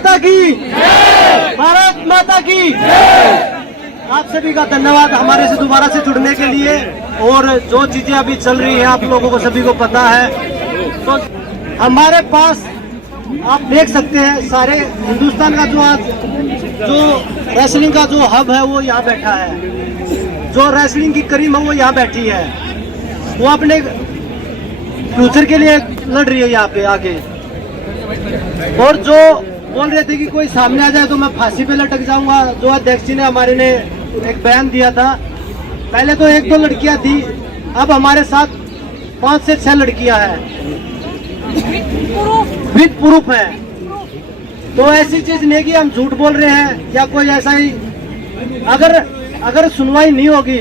माता की, भारत माता की। आप सभी का धन्यवाद हमारे से दोबारा से जुड़ने के लिए। और जो चीजें अभी चल रही है आप लोगों को सभी को पता है। तो हमारे पास आप देख सकते हैं सारे हिंदुस्तान का जो रेसलिंग का जो हब है वो यहाँ बैठा है। जो रेसलिंग की करीम है वो यहाँ बैठी है। वो अपने फ्यूचर के लिए लड़ रही है यहाँ पे आके। और जो बोल रहे थे कि कोई सामने आ जाए तो मैं फांसी पे लटक जाऊंगा, जो अध्यक्ष जी ने हमारे ने एक बयान दिया था। पहले तो 1-2 लड़कियां थी, अब हमारे साथ 5 से 6 लड़कियां हैं विद प्रूफ है। तो ऐसी चीज नहीं कि हम झूठ बोल रहे हैं या कोई ऐसा ही। अगर सुनवाई नहीं होगी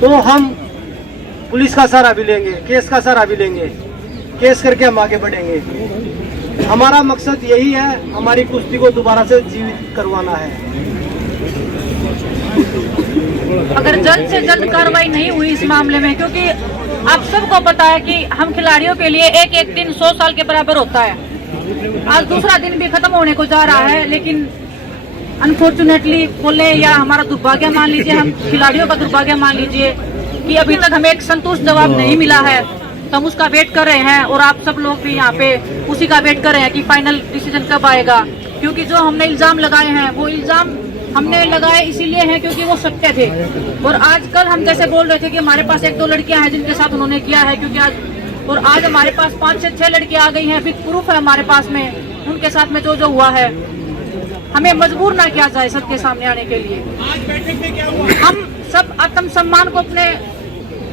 तो हम पुलिस का सहारा भी लेंगे, केस का सहारा भी लेंगे। केस करके हम आगे बढ़ेंगे। हमारा मकसद यही है, हमारी कुश्ती को दोबारा से जीवित करवाना है। अगर जल्द से जल्द कार्रवाई नहीं हुई इस मामले में, क्योंकि आप सबको पता है कि हम खिलाड़ियों के लिए एक एक दिन 100 साल के बराबर होता है। आज दूसरा दिन भी खत्म होने को जा रहा है, लेकिन अनफॉर्चुनेटली बोले या हमारा दुर्भाग्य मान लीजिए, हम खिलाड़ियों का दुर्भाग्य मान लीजिए कि अभी तक हमें एक संतुष्ट जवाब नहीं मिला है। तो हम उसका वेट कर रहे हैं और आप सब लोग भी यहाँ पे उसी का वेट कर रहे हैं कि फाइनल डिसीजन कब आएगा। क्योंकि जो हमने इल्जाम लगाए हैं वो इल्जाम हमने लगाए इसीलिए हैं क्योंकि वो सत्य थे। और आजकल हम जैसे बोल रहे थे कि हमारे पास 1-2 लड़कियां हैं जिनके साथ उन्होंने किया है, क्योंकि आज हमारे पास 5 से 6 लड़कियां आ गई हैं, विद प्रूफ है हमारे पास में उनके साथ में जो हुआ है। हमें मजबूर ना किया जाए सबके सामने आने के लिए। हम सब आत्मसम्मान को अपने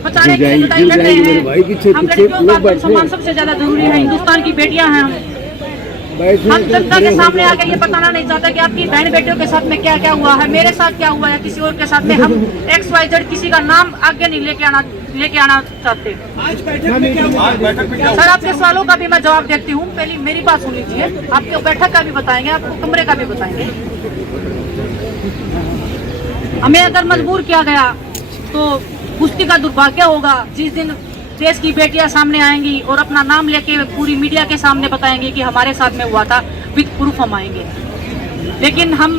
बचाने के लिए लड़ाई लड़ रहे हैं। हम लड़कियों का आत्मसम्मान सबसे ज्यादा जरूरी है। हिंदुस्तान की बेटियां हैं हम जनता के सामने आके ये बताना नहीं चाहते कि आपकी बहन बेटियों के साथ में क्या क्या हुआ है, मेरे साथ क्या हुआ है, किसी और के साथ में। हम XYZ किसी का नाम आगे नहीं लेके आना चाहते। सर आपके सवालों का भी मैं जवाब देती हूँ। पहले मेरी बात सुन लीजिए। आपके बैठक का भी बताएंगे, आपको कमरे का भी बताएंगे। हमें अगर मजबूर किया गया तो कुश्ती का दुर्भाग्य होगा। जिस दिन देश की बेटियां सामने आएंगी और अपना नाम लेके पूरी मीडिया के सामने बताएंगे कि हमारे साथ में हुआ था, विद प्रूफ हम आएंगे। लेकिन हम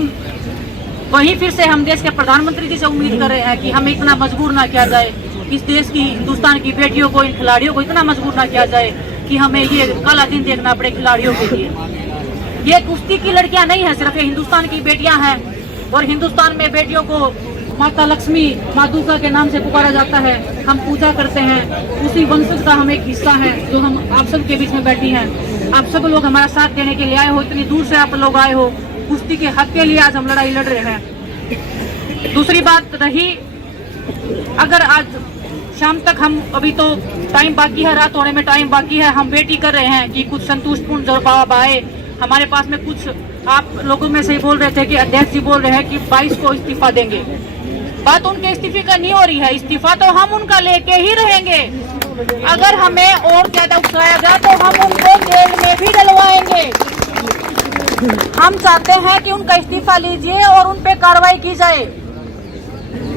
वही फिर से हम देश के प्रधानमंत्री जी से उम्मीद कर रहे हैं कि हमें इतना मजबूर ना किया जाए। इस देश की, हिंदुस्तान की बेटियों को, इन खिलाड़ियों को इतना मजबूर ना किया जाए कि हमें ये काला दिन देखना पड़े खिलाड़ियों के लिए। ये कुश्ती की लड़कियां नहीं है सिर्फ, ये हिंदुस्तान की बेटियां हैं। और हिंदुस्तान में बेटियों को माता लक्ष्मी, माँ दुर्गा के नाम से पुकारा जाता है। हम पूजा करते हैं, उसी वंशज का हम एक हिस्सा है जो हम आप सब के बीच में बैठी हैं। आप सब लोग हमारा साथ देने के लिए आए हो, इतनी दूर से आप लोग आए हो। कुश्ती के हक के लिए आज हम लड़ाई लड़ रहे हैं। दूसरी बात रही, अगर आज शाम तक हम, अभी तो टाइम बाकी है, रात होने में टाइम बाकी है, हम वेट ही कर रहे हैं कि कुछ संतुष्टपूर्ण जवाब आए हमारे पास में। कुछ आप लोगों में से ही बोल रहे थे कि अध्यक्ष जी बोल रहे हैं कि 22 को इस्तीफा देंगे। बात उनके इस्तीफे का नहीं हो रही है। इस्तीफा तो हम उनका लेके ही रहेंगे। अगर हमें और ज्यादा उकसाया जाए तो हम उनको जेल में भी डलवाएंगे। हम चाहते हैं कि उनका इस्तीफा लीजिए और उन पे कार्रवाई की जाए।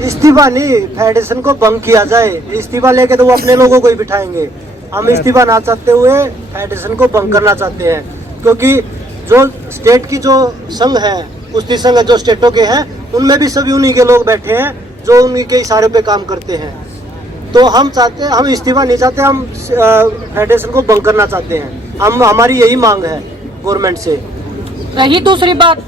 इस्तीफा नहीं, फेडरेशन को भंग किया जाए। इस्तीफा लेके तो वो अपने लोगों को ही बिठाएंगे। हम इस्तीफा ना चाहते हुए फेडरेशन को भंग करना चाहते हैं, क्योंकि जो स्टेट की जो संघ है, कुश्ती संघ जो स्टेटों के हैं, उनमें भी सभी उन्हीं के लोग बैठे हैं जो उन्हीं के इशारे पे काम करते हैं। तो हम इस्तीफा नहीं चाहते, हम फेडरेशन को भंग करना चाहते हैं। हमारी यही मांग है गवर्नमेंट से। रही दूसरी बात,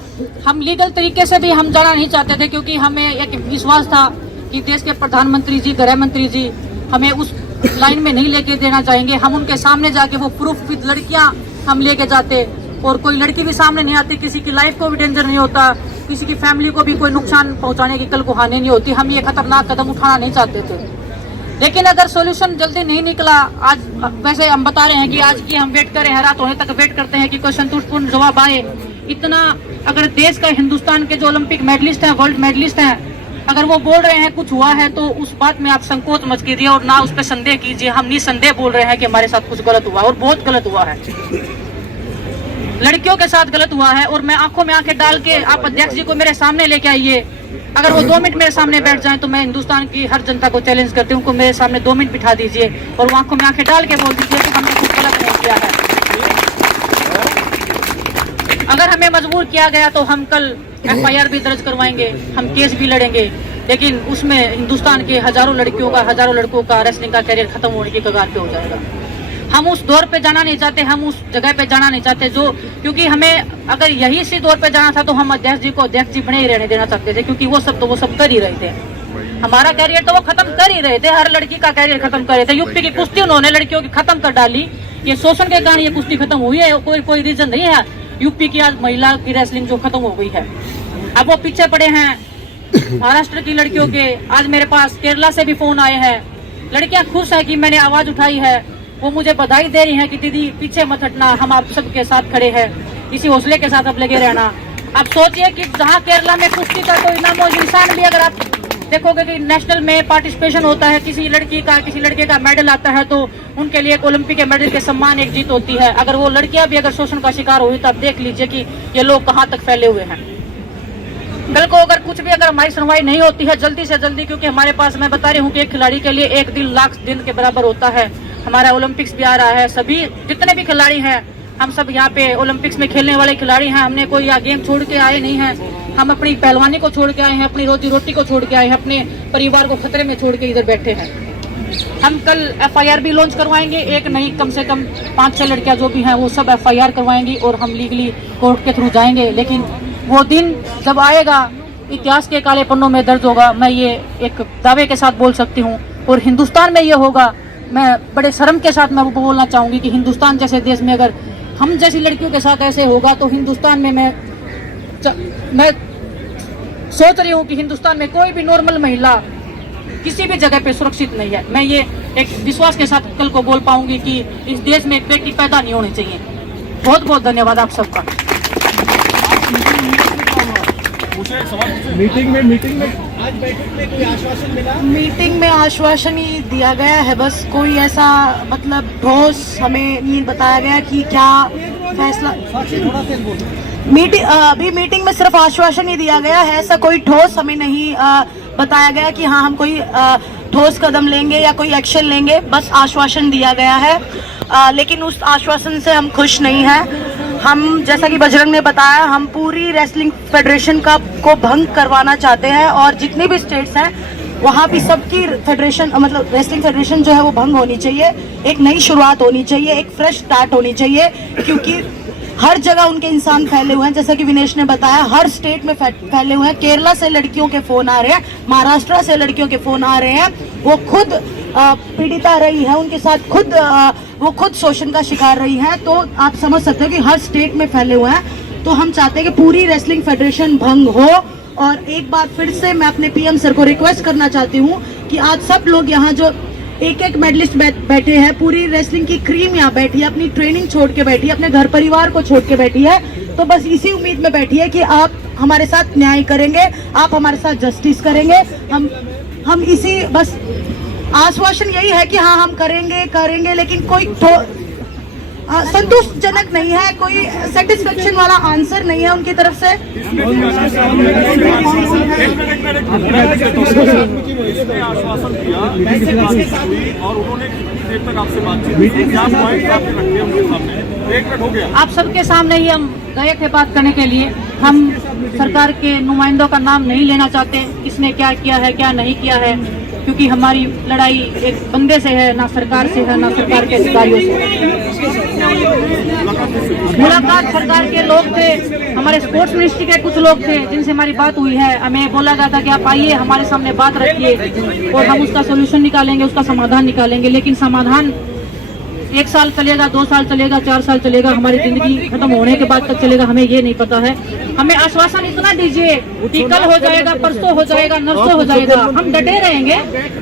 हम लीगल तरीके से भी हम जाना नहीं चाहते थे, क्योंकि हमें एक विश्वास था कि देश के प्रधानमंत्री जी, गृह मंत्री जी हमें उस लाइन में नहीं लेके देना चाहेंगे। हम उनके सामने जाके वो प्रूफ विद लड़कियां हम लेके जाते, और कोई लड़की भी सामने नहीं आती, किसी की लाइफ को भी डेंजर नहीं होता, किसी की फैमिली को भी कोई नुकसान पहुंचाने की कल को हानि नहीं होती। हम ये खतरनाक कदम उठाना नहीं चाहते थे। लेकिन अगर सॉल्यूशन जल्दी नहीं निकला, आज वैसे हम बता रहे हैं कि आज की हम वेट कर रहे हैं, रात होने तक वेट करते हैं कि कोई संतुष्टपूर्ण जवाब आए। इतना अगर देश का, हिंदुस्तान के जो ओलंपिक मेडलिस्ट हैं, वर्ल्ड मेडलिस्ट हैं, अगर वो बोल रहे हैं कुछ हुआ है, तो उस बात में आप संकोच मत कीजिए और ना उस पर संदेह कीजिए। हम निसंदेह बोल रहे हैं कि हमारे साथ कुछ गलत हुआ और बहुत गलत हुआ है, लड़कियों के साथ गलत हुआ है। और मैं आंखों में आंखें डाल के, आप अध्यक्ष जी को मेरे सामने लेके आइए, अगर वो 2 मिनट मेरे सामने बैठ जाएं तो मैं हिंदुस्तान की हर जनता को चैलेंज करती हूँ कि मेरे सामने 2 मिनट बिठा दीजिए और वो आंखों में आंखें डाल के बोल दीजिए कि हमने कुछ गलत नहीं किया है। अगर हमें मजबूर किया गया तो हम कल FIR भी दर्ज करवाएंगे, हम केस भी लड़ेंगे, लेकिन उसमें हिंदुस्तान के हजारों लड़कियों का, हजारों लड़कों का रेसलिंग का कैरियर खत्म होने की कगार पे हो जाएगा। हम उस दौर पे जाना नहीं चाहते, हम उस जगह पे जाना नहीं चाहते जो, क्योंकि हमें अगर यही इसी दौर पे जाना था तो हम अध्यक्ष जी को अध्यक्ष जी बने ही रहने देना चाहते थे, क्योंकि वो सब कर ही रहे थे। हमारा कैरियर तो वो खत्म कर ही रहे थे, हर लड़की का कैरियर खत्म कर रहे थे। यूपी की कुश्ती उन्होंने लड़कियों की खत्म कर डाली, ये शोषण के कारण ये कुश्ती खत्म हुई है, कोई रीजन नहीं है यूपी की आज महिला की रेसलिंग जो खत्म हो गई है। अब वो पीछे पड़े हैं महाराष्ट्र की लड़कियों के। आज मेरे पास केरला से भी फोन आए हैं, लड़कियां खुश है कि मैंने आवाज उठाई है, वो मुझे बधाई दे रही हैं कि दीदी पीछे मत हटना, हम आप सबके साथ खड़े हैं, इसी हौसले के साथ अब लगे रहना। अब सोचिए कि जहाँ केरला में कुश्ती का कोई नामो निशान भी, अगर आप देखोगे कि नेशनल में पार्टिसिपेशन होता है, किसी लड़की का किसी लड़के का मेडल आता है तो उनके लिए एक ओलंपिक के मेडल के सम्मान एक जीत होती है। अगर वो लड़कियां भी अगर शोषण का शिकार हुई तो आप देख लीजिए कि ये लोग कहाँ तक फैले हुए हैं। कल को अगर कुछ भी अगर हमारी सुनवाई नहीं होती है जल्दी से जल्दी, क्योंकि हमारे पास मैं बता रही हूँ कि एक खिलाड़ी के लिए एक दिन लाख दिन के बराबर होता है। हमारा ओलंपिक्स भी आ रहा है, सभी जितने भी खिलाड़ी हैं हम सब यहाँ पे ओलंपिक्स में खेलने वाले खिलाड़ी हैं। हमने कोई गेम छोड़ के आए नहीं हैं, हम अपनी पहलवानी को छोड़ के आए हैं, अपनी रोजी रोटी को छोड़ के आए हैं, अपने परिवार को खतरे में छोड़ के इधर बैठे हैं। हम कल FIR भी लॉन्च करवाएंगे, एक नहीं कम से कम 5-6 लड़कियां जो भी हैं वो सब FIR करवाएंगी और हम लीगली कोर्ट के थ्रू जाएंगे। लेकिन वो दिन जब आएगा इतिहास के काले पन्नों में दर्ज होगा, मैं ये एक दावे के साथ बोल सकती हूँ। और हिंदुस्तान में ये होगा, मैं बड़े शर्म के साथ मैं वो बोलना चाहूंगी कि हिंदुस्तान जैसे देश में अगर हम जैसी लड़कियों के साथ ऐसे होगा तो हिंदुस्तान में मैं सोच रही हूँ कि हिंदुस्तान में कोई भी नॉर्मल महिला किसी भी जगह पे सुरक्षित नहीं है। मैं ये एक विश्वास के साथ कल को बोल पाऊंगी कि इस देश में बेटी पैदा नहीं होनी चाहिए। बहुत बहुत धन्यवाद आप सबका। मीटिंग में आज बैठक में कोई आश्वासन मिला? मीटिंग में आश्वासन ही दिया गया है, बस कोई ऐसा मतलब ठोस हमें नहीं बताया गया कि क्या फैसला। अभी मीटिंग में सिर्फ आश्वासन ही दिया गया है, ऐसा कोई ठोस हमें नहीं बताया गया कि हाँ हम कोई ठोस कदम लेंगे या कोई एक्शन लेंगे, बस आश्वासन दिया गया है। लेकिन उस आश्वासन से हम खुश नहीं हैं। हम जैसा कि बजरंग ने बताया, हम पूरी रेसलिंग फेडरेशन को भंग करवाना चाहते हैं और जितने भी स्टेट्स हैं वहाँ भी सबकी फेडरेशन मतलब रेसलिंग फेडरेशन जो है वो भंग होनी चाहिए। एक नई शुरुआत होनी चाहिए, एक फ्रेश स्टार्ट होनी चाहिए, क्योंकि हर जगह उनके इंसान फैले हुए हैं। जैसा कि विनेश ने बताया, हर स्टेट में फैले हुए हैं। केरला से लड़कियों के फोन आ रहे हैं, महाराष्ट्र से लड़कियों के फोन आ रहे हैं, वो खुद पीड़िता रही है, उनके साथ वो खुद शोषण का शिकार रही हैं। तो आप समझ सकते हो कि हर स्टेट में फैले हुए हैं। तो हम चाहते हैं कि पूरी रेसलिंग फेडरेशन भंग हो। और एक बार फिर से मैं अपने PM सर को रिक्वेस्ट करना चाहती हूँ कि आज सब लोग यहाँ जो एक मेडलिस्ट बैठे हैं, पूरी रेसलिंग की क्रीम यहाँ बैठी है, अपनी ट्रेनिंग छोड़ के बैठी है, अपने घर परिवार को छोड़ के बैठी है, तो बस इसी उम्मीद में बैठी है कि आप हमारे साथ न्याय करेंगे, आप हमारे साथ जस्टिस करेंगे। हम इसी बस आश्वासन यही है कि हाँ हम करेंगे, लेकिन कोई संतोषजनक नहीं है, कोई सेटिस्फेक्शन वाला आंसर नहीं है उनकी तरफ से। आश्वासन दिया और उन्होंने कितनी देर तक आपसे बातचीत की, क्या पॉइंट आपने रखे उनके सामने? 1 मिनट हो गया। आप सबके सामने ही हम गए थे बात करने के लिए। हम सरकार के नुमाइंदों का नाम नहीं लेना चाहते, किसने क्या किया है क्या नहीं किया है, क्योंकि हमारी लड़ाई एक बंदे से है, ना सरकार से है, ना सरकार के अधिकारियों से। मुलाकात सरकार के लोग थे, हमारे स्पोर्ट्स मिनिस्ट्री के कुछ लोग थे जिनसे हमारी बात हुई है। हमें बोला गया था कि आप आइए हमारे सामने बात रखिए और हम उसका सोल्यूशन निकालेंगे, उसका समाधान निकालेंगे। लेकिन समाधान 1 साल चलेगा, 2 साल चलेगा, 4 साल चलेगा, हमारी जिंदगी खत्म होने के बाद तक चलेगा, हमें ये नहीं पता है। हमें आश्वासन इतना दीजिए कि कल हो जाएगा, परसों हो जाएगा, नरसों हो जाएगा, हम डटे रहेंगे,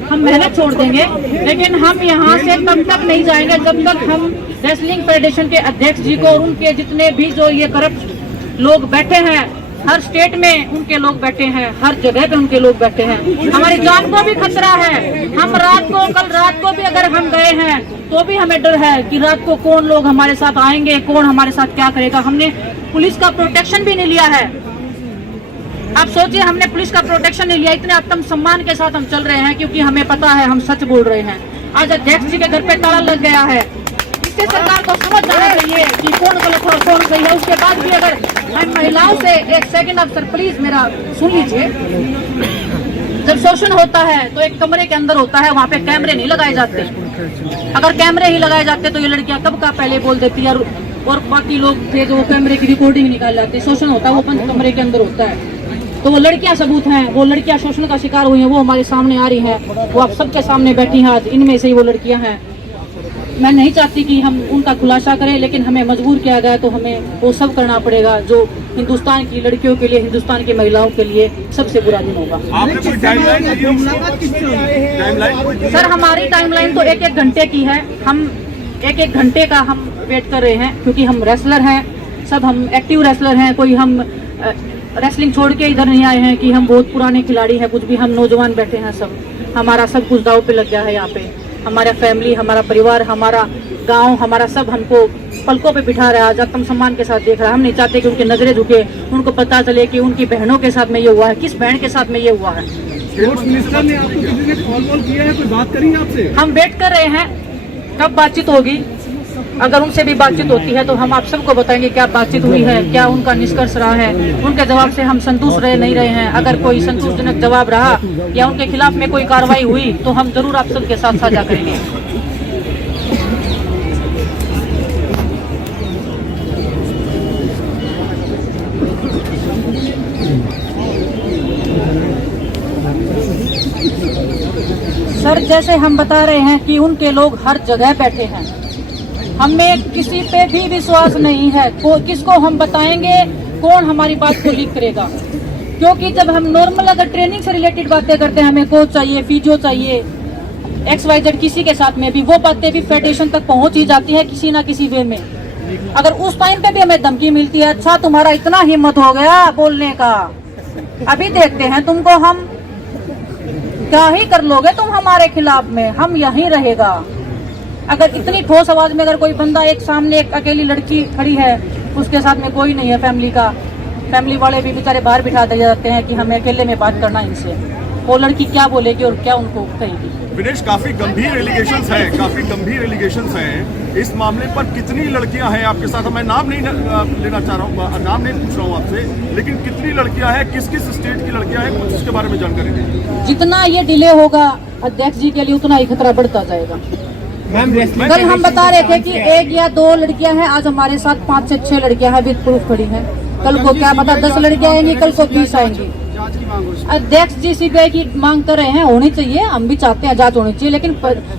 हम मेहनत छोड़ देंगे, लेकिन हम यहाँ से तब तक नहीं जाएंगे जब तक हम रेसलिंग फेडरेशन के अध्यक्ष जी को और उनके जितने भी जो ये करप्ट लोग बैठे हैं, हर स्टेट में उनके लोग बैठे हैं, हर जगह पे उनके लोग बैठे हैं। हमारी जान को भी खतरा है। हम कल रात को भी अगर हम गए हैं तो भी हमें डर है कि रात को कौन लोग हमारे साथ आएंगे, कौन हमारे साथ क्या करेगा। हमने पुलिस का प्रोटेक्शन भी नहीं लिया है। आप सोचिए, हमने पुलिस का प्रोटेक्शन नहीं लिया, इतने आत्म सम्मान के साथ हम चल रहे हैं क्योंकि हमें पता है हम सच बोल रहे हैं। आज अध्यक्ष जी के घर पे ताला लग गया है, इससे से सरकार को समझ जाना चाहिए कि कौन गलत और कौन सही है। उसके बाद भी अगर हम महिलाओं से एक सेकंड अफसर प्लीज मेरा सुन लीजिए, जब शोषण होता है तो एक कमरे के अंदर होता है, वहाँ पे कैमरे नहीं लगाए जाते। अगर कैमरे ही लगाए जाते तो ये लड़कियां कब का पहले बोल देती है, और बाकी लोग थे जो कैमरे की रिकॉर्डिंग निकाल लाते। शोषण होता है वो बंद कमरे के अंदर होता है, तो वो लड़कियां सबूत हैं, वो लड़कियां शोषण का शिकार हुई हैं, वो हमारे सामने आ रही हैं, वो आप सबके सामने बैठी हैं आज, इनमें से ही वो लड़कियां हैं। मैं नहीं चाहती कि हम उनका खुलासा करें, लेकिन हमें मजबूर किया गया तो हमें वो सब करना पड़ेगा जो हिंदुस्तान की लड़कियों के लिए, हिंदुस्तान की महिलाओं के लिए सबसे बुरा दिन होगा। आपने कोई टाइमलाइन? सर हमारी टाइमलाइन तो एक घंटे की है। हम एक घंटे का हम वेट कर रहे हैं, क्योंकि हम रेसलर हैं, सब हम एक्टिव रेसलर हैं। कोई हम रेसलिंग छोड़ के इधर नहीं आए हैं कि हम बहुत पुराने खिलाड़ी हैं, कुछ भी। हम नौजवान बैठे हैं सब, हमारा सब कुछ दाव पे लग गया है यहाँ पे। हमारा फैमिली, हमारा परिवार, हमारा गांव, हमारा सब हमको पलकों पे बिठा रहा है, आज आत्मसम्मान के साथ देख रहा है। हम नहीं चाहते कि उनकी नजरें झुके, उनको पता चले कि उनकी बहनों के साथ में ये हुआ है, किस बहन के साथ में ये हुआ है। स्पोर्ट्स मिनिस्टर ने आपको किसी ने कॉल किया है, कोई बात करी है आपसे? हम वेट कर रहे हैं कब बातचीत होगी। अगर उनसे भी बातचीत होती है तो हम आप सबको बताएंगे क्या बातचीत हुई है, क्या उनका निष्कर्ष रहा है। उनके जवाब से हम संतुष्ट रहे नहीं रहे हैं। अगर कोई संतोषजनक जवाब रहा या उनके खिलाफ में कोई कार्रवाई हुई तो हम जरूर आप सबके साथ साझा करेंगे। सर जैसे हम बता रहे हैं कि उनके लोग हर जगह बैठे हैं, हमें किसी पे भी विश्वास नहीं है। किसको हम बताएंगे, कौन हमारी बात को लीक करेगा? क्योंकि जब हम नॉर्मल अगर ट्रेनिंग से रिलेटेड बातें करते हैं, हमें कोच चाहिए, फिजियो चाहिए, XYZ किसी के साथ में भी वो बातें भी फेडरेशन तक पहुंच ही जाती है किसी ना किसी वे में। अगर उस टाइम पे भी हमें धमकी मिलती है, अच्छा तुम्हारा इतना हिम्मत हो गया बोलने का, अभी देखते हैं तुमको हम क्या ही कर लोगे तुम हमारे खिलाफ में, हम यहीं रहेगा। अगर इतनी ठोस आवाज में अगर कोई बंदा, एक सामने एक अकेली लड़की खड़ी है, उसके साथ में कोई नहीं है फैमिली का, फैमिली वाले भी बेचारे बाहर बिठा दिए जाते हैं कि हमें अकेले में बात करना इनसे, वो लड़की क्या बोलेगी और क्या उनको कहेगी। विनेश, काफी गंभीर एलिगेशंस हैं इस मामले पर। कितनी लड़कियां हैं आपके साथ? मैं नाम नहीं लेना चाह रहा हूँ, नाम नहीं पूछ रहा हूँ आपसे, लेकिन कितनी लड़कियां हैं, किस किस स्टेट की लड़कियां हैं, कुछ इसके बारे में जानकारी दीजिए। जितना ये डिले होगा अध्यक्ष जी के लिए उतना ही खतरा बढ़ता जाएगा। कल हम बता रहे थे कि 1 या 2 लड़कियां हैं, आज हमारे साथ 5 से 6 लड़कियां हैं विद प्रूफ खड़ी हैं। कल को क्या पता 10 लड़कियां आएंगी, कल को 20 आएंगी। अध्यक्ष जी CBI की मांग कर रहे हैं, होनी चाहिए, हम भी चाहते हैं जांच होनी चाहिए, लेकिन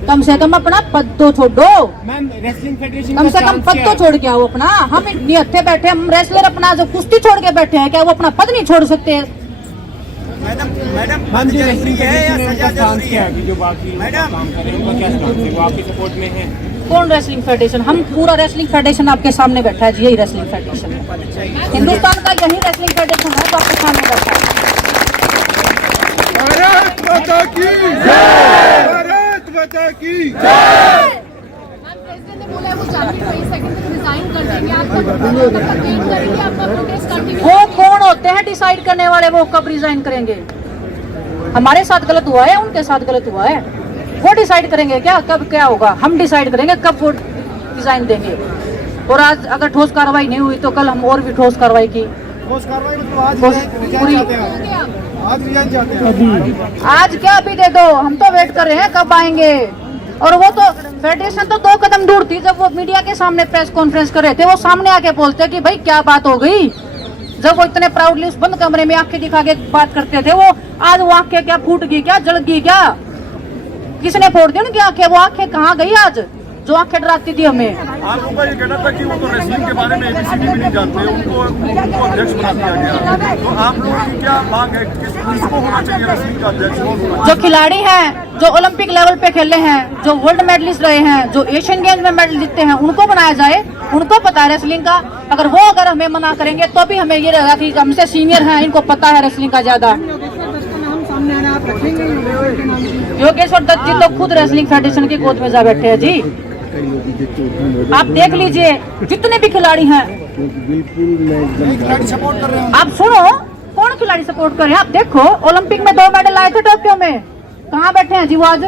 कम से कम अपना पद तो छोड़ो। कम से कम पद तो छोड़ के आओ अपना। हम निहत्थे बैठे, हम रेसलर अपना जो कुश्ती छोड़ के बैठे हैं, क्या वो अपना पद नहीं छोड़ सकते? मैडम जरूरी है या सजा जरूरी है? जो बाकी काम कर रहे हैं उनका क्या स्टांस है, वो आपकी सपोर्ट में है? कौन रेसलिंग फेडरेशन? हम पूरा रेसलिंग फेडरेशन आपके सामने बैठा है जी, यही रेसलिंग फेडरेशन है हिंदुस्तान का, यही रेसलिंग फेडरेशन है तो आपके सामने बैठा है। भारत माता की जय! भारत माता की जय! प्रेसिडेंट ने बोला है वो जाके 20 सेकंड तक रिजाइन कर देंगे, आप वेट करेंगे, आपका प्रोटेस्ट कंटिन्यू। वो कौन होते हैं डिसाइड करने वाले, वो कब रिजाइन करेंगे? हमारे साथ गलत हुआ है, उनके साथ गलत हुआ है, वो डिसाइड करेंगे क्या कब क्या होगा? हम डिसाइड करेंगे कब वो रिजाइन देंगे। और आज अगर ठोस कार्रवाई नहीं हुई तो कल हम और भी ठोस कार्रवाई की। ठोस कार्रवाई मतलब पूरी आज रिजाइन चाहते हैं। आज क्या अभी दे दो, हम तो वेट कर रहे हैं कब आएंगे। और वो तो फेडरेशन तो 2 कदम दूर थी, जब वो मीडिया के सामने प्रेस कॉन्फ्रेंस कर रहे थे, वो सामने आके बोलते कि भाई क्या बात हो गई। जब वो इतने प्राउडली उस बंद कमरे में आंखें दिखा के बात करते थे, वो आज वो आंखें क्या फूट गई, क्या जल गई, क्या किसने फोड़ दी उनकी आंखें? वो आंखें कहाँ गई आज जो आंखें डराती थी हमें? आप लोगों का ये कहना था कि वो तो रेसलिंग के बारे में ABCD भी नहीं जानते, उनको अध्यक्ष बना दिया गया। तो आप लोगों की क्या मांग है, किसको होना चाहिए रेसलिंग का अध्यक्ष? जो खिलाड़ी हैं, जो ओलंपिक लेवल पे खेले हैं, जो वर्ल्ड मेडलिस्ट रहे हैं, जो एशियन गेम्स में मेडल जीतते हैं, उनको बनाया जाए। उनको पता है रेसलिंग का। अगर हमें मना करेंगे तो भी हमें ये रहेगा कि हमसे सीनियर हैं, इनको पता है रेसलिंग का ज्यादा। योगेश्वर दत्त जी तो खुद रेसलिंग फेडरेशन की गोद में जा बैठे हैं जी। आप देख लीजिए जितने भी खिलाड़ी हैं, सपोर्ट कर रहे हैं। आप सुनो कौन खिलाड़ी सपोर्ट कर रहे हैं। आप देखो ओलंपिक में 2 मेडल आए थे टोक्यो में, कहाँ बैठे हैं जी वो आज?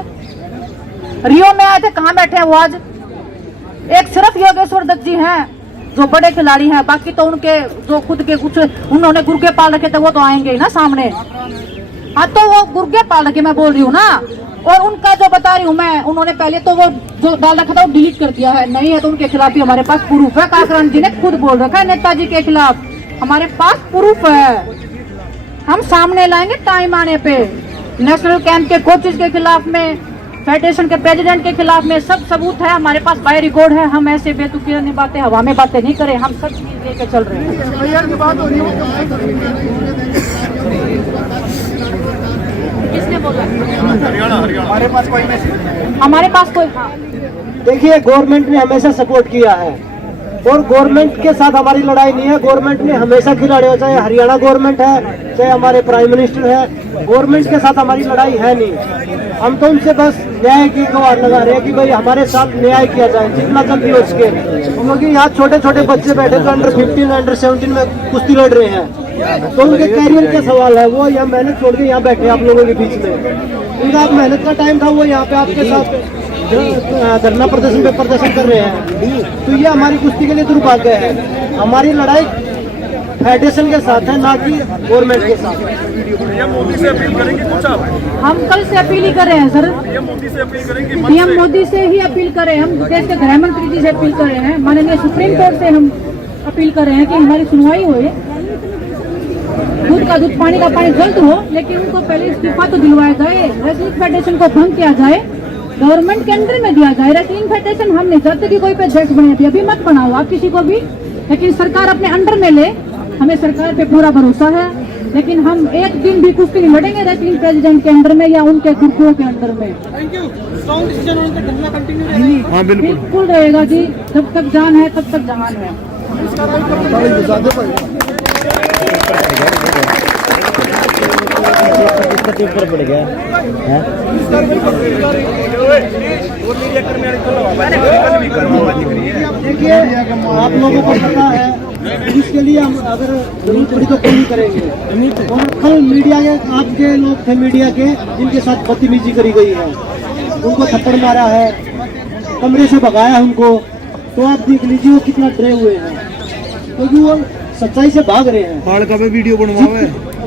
रियो में आए थे, कहाँ बैठे हैं वो आज? एक सिर्फ योगेश्वर दत्त जी हैं जो बड़े खिलाड़ी हैं, बाकी तो उनके जो खुद के कुछ उन्होंने गुर्गे पाल रखे थे वो तो आएंगे ही ना सामने। हाँ तो वो गुर्गे पाल रखे मैं बोल रही हूँ ना। और उनका जो बता रही हूँ मैं, उन्होंने पहले तो वो जो डाल रखा था वो डिलीट कर दिया है, नहीं है तो उनके खिलाफ भी हमारे पास प्रूफ है। काकरान जी ने खुद बोल रखा है नेताजी के खिलाफ, हमारे पास प्रूफ है, हम सामने लाएंगे टाइम आने पे। नेशनल कैंप के कोचेस के खिलाफ में, फेडरेशन के प्रेसिडेंट के खिलाफ में सब सबूत है हमारे पास, बाय रिकॉर्ड है। हम ऐसे बेतुकी बातें हवा में बातें नहीं करें, हम सब चीज लेके चल रहे हैं। किसने बोला? हरियाणा हमारे पास कोई मैसेज? हमारे पास कोई, हाँ देखिए गवर्नमेंट ने हमेशा सपोर्ट किया है और गवर्नमेंट के साथ हमारी लड़ाई नहीं है। गवर्नमेंट ने हमेशा खिलाड़ियों, चाहे हरियाणा गवर्नमेंट है चाहे हमारे प्राइम मिनिस्टर है, गवर्नमेंट के साथ हमारी लड़ाई है नहीं। हम तो उनसे बस न्याय की गुहार लगा रहे हैं कि भाई हमारे साथ न्याय किया जाए जितना जल्दी हो सके। क्योंकि यहाँ छोटे छोटे बच्चे बैठे जो अंडर 15 अंडर 17 में कुश्ती लड़ रहे हैं, तो उनके कैरियर का सवाल है। वो यहाँ मेहनत छोड़ के यहाँ बैठे आप लोगों के बीच में, उनका मेहनत का टाइम था, वो यहाँ पे आपके साथ धरना प्रदर्शन पे प्रदर्शन कर रहे हैं। तो ये हमारी कुश्ती के लिए दुर्भाग्य है। हमारी लड़ाई फेडरेशन के साथ है, ना कि गवर्नमेंट के साथ। पीएम मोदी से अपील करेंगे कुछ आप? हम कल से अपील ही कर रहे हैं सर, पीएम मोदी से अपील करेंगे? पीएम मोदी से ही अपील कर रहे हैं, हम देश के गृह मंत्री जी से अपील कर रहे हैं, माननीय सुप्रीम कोर्ट से हम अपील कर रहे हैं कि हमारी सुनवाई होए, दूध का दूध पानी का पानी जल्द हो, लेकिन उनको पहले इस्तीफा तो दिलवाया जाए, रेसलिंग फेडरेशन को भंग किया जाए, गवर्नमेंट के अंडर में दिया जाए। रेसलिंग फेडरेशन हम नहीं चाहते कि कोई पे अध्यक्ष बने थे, अभी मत बनाओ आप किसी को भी, लेकिन सरकार अपने अंडर में ले, हमें सरकार पे पूरा भरोसा है। लेकिन हम एक दिन भी कुश्ती नहीं लड़ेंगे रेसलिंग प्रेसिडेंट के अंडर में या उनके गुर्गों के अंडर में। हाँ बिल्कुल बिल्कुल रहेगा जी, जब तक जान है तब तक जहान है। ऊपर पड़ गया देखिए आप लोगों को पता है, इसके लिए हम अगर जरूरत पड़ी तो कोई करेंगे। और कल मीडिया के आपके लोग थे मीडिया के जिनके साथ बदतमीजी करी गई है, उनको थप्पड़ मारा है, कमरे से भगाया उनको, तो आप देख लीजिए वो कितना डरे हुए हैं, क्योंकि वो सच्चाई से भाग रहे हैं। बाढ़ का भी वीडियो बनवाओ,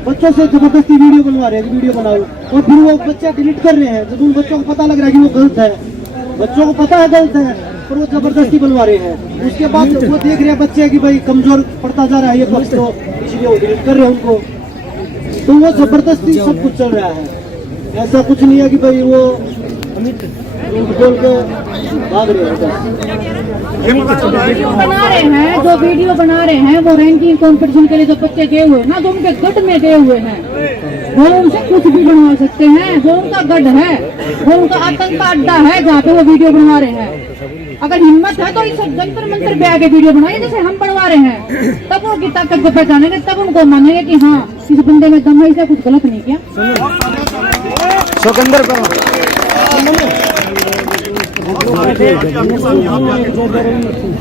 बच्चों से जबरदस्ती वीडियो बनवा रहे हैं, वीडियो बनाओ, और फिर वो बच्चे डिलीट कर रहे हैं। जब उन बच्चों को पता लग रहा है कि वो गलत है, बच्चों को पता है गलत है, पर वो जबरदस्ती बनवा रहे हैं। उसके बाद वो देख रहे हैं बच्चे कि भाई कमजोर पड़ता जा रहा है ये पक्ष, तो इसलिए वो डिलीट कर रहे हैं उनको। तो वो जबरदस्ती सब कुछ चल रहा है, ऐसा कुछ नहीं है कि भाई वो बोल के भाग रहे हैं। वीडियो बना रहे हैं, जो वीडियो बना रहे हैं वो रैंकिंग कंपटीशन के लिए जो बच्चे गए हुए हैं ना, जो उनके गढ़ में गए हुए हैं, वो उनसे कुछ भी बनवा सकते हैं। वो उनका गढ़ है, वो उनका आतंक का अड्डा है जहाँ पे वो वीडियो बनवा रहे हैं। अगर हिम्मत है तो इस जंतर मंतर पे आके वीडियो बनाइए जैसे हम बनवा रहे हैं, तब उनकी ताकत को पहचानेंगे, तब उनको मानेंगे कि हाँ इस बंदे में दम है, इसने कुछ गलत नहीं किया।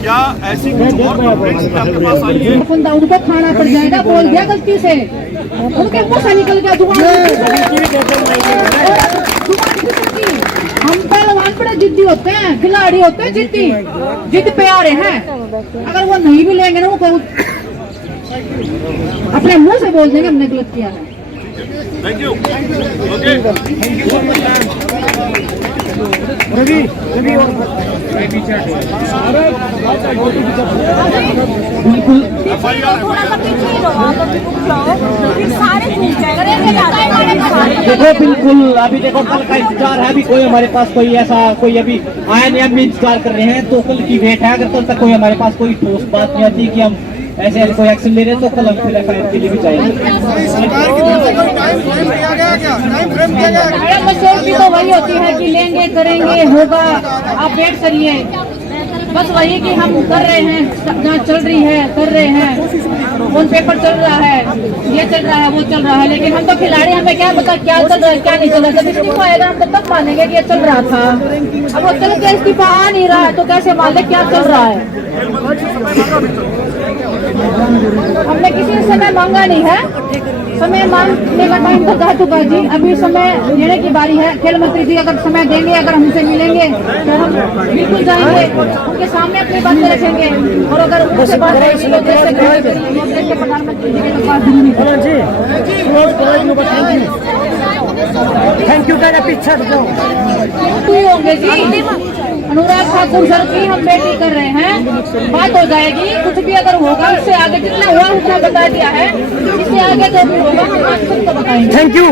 क्या ऐसी कुछ और कंप्लेंट्स आपके पास आई है? बंदा उनको खाना पड़ जाएगा, बोल दिया गलती से, उनके मुंह से निकल गया जुबान। हम पहलवान बड़े जिद्दी होते हैं, खिलाड़ी होते हैं जिद्दी, जिद पे आ रहे हैं। अगर वो नहीं भी लेंगे ना, वो अपने मुंह से बोल देंगे हमने गलत किया है। Thank you. ओके देखो बिल्कुल अभी देखो कल का इंतजार है, अभी कोई हमारे पास कोई ऐसा कोई अभी आया नहीं, हम इंतजार कर रहे हैं। तो कल की वेट है, अगर कल तक कोई हमारे पास कोई ठोस बात नहीं आती कि हम ऐसे कोई एक्शन ले रहे हैं, तो कल हम फिर एफआईआर के लिए भी जाएंगे। भी तो वही होती है कि लेंगे करेंगे होगा, आप वेट करिए, बस वही कि हम कर रहे हैं, जांच चल रही है, कर रहे हैं, कौन पेपर चल रहा है, ये चल रहा है, वो चल रहा है। लेकिन हम तो खिलाड़ी, हमें क्या पता क्या चल रहा है क्या नहीं चल रहा। जब इस्तीफा आएगा हम तब मानेंगे कि ये चल रहा था। अब वो चल के इस्तीफा आ नहीं रहा है तो कैसे मान ले क्या चल रहा है। हमने किसी से समय मांगा नहीं है, समय मांगने का टाइम तो जा चुका जी। अभी समय लेने की बारी है। खेल मंत्री जी अगर समय देंगे, अगर हमसे मिलेंगे तो हम बिल्कुल जाएंगे, उनके सामने अपनी बातें रखेंगे। और अगर उनसे बात करेंगे तो देश के प्रधानमंत्री जी के पास थैंक यू पीछे होंगे जी। अनुराग ठाकुर सर की हम बेटी कर रहे हैं, बात हो जाएगी। कुछ भी अगर होगा, इससे आगे जितना हुआ उतना बता दिया है, इससे आगे जो भी होगा हम आप सबको बताएंगे। Thank you.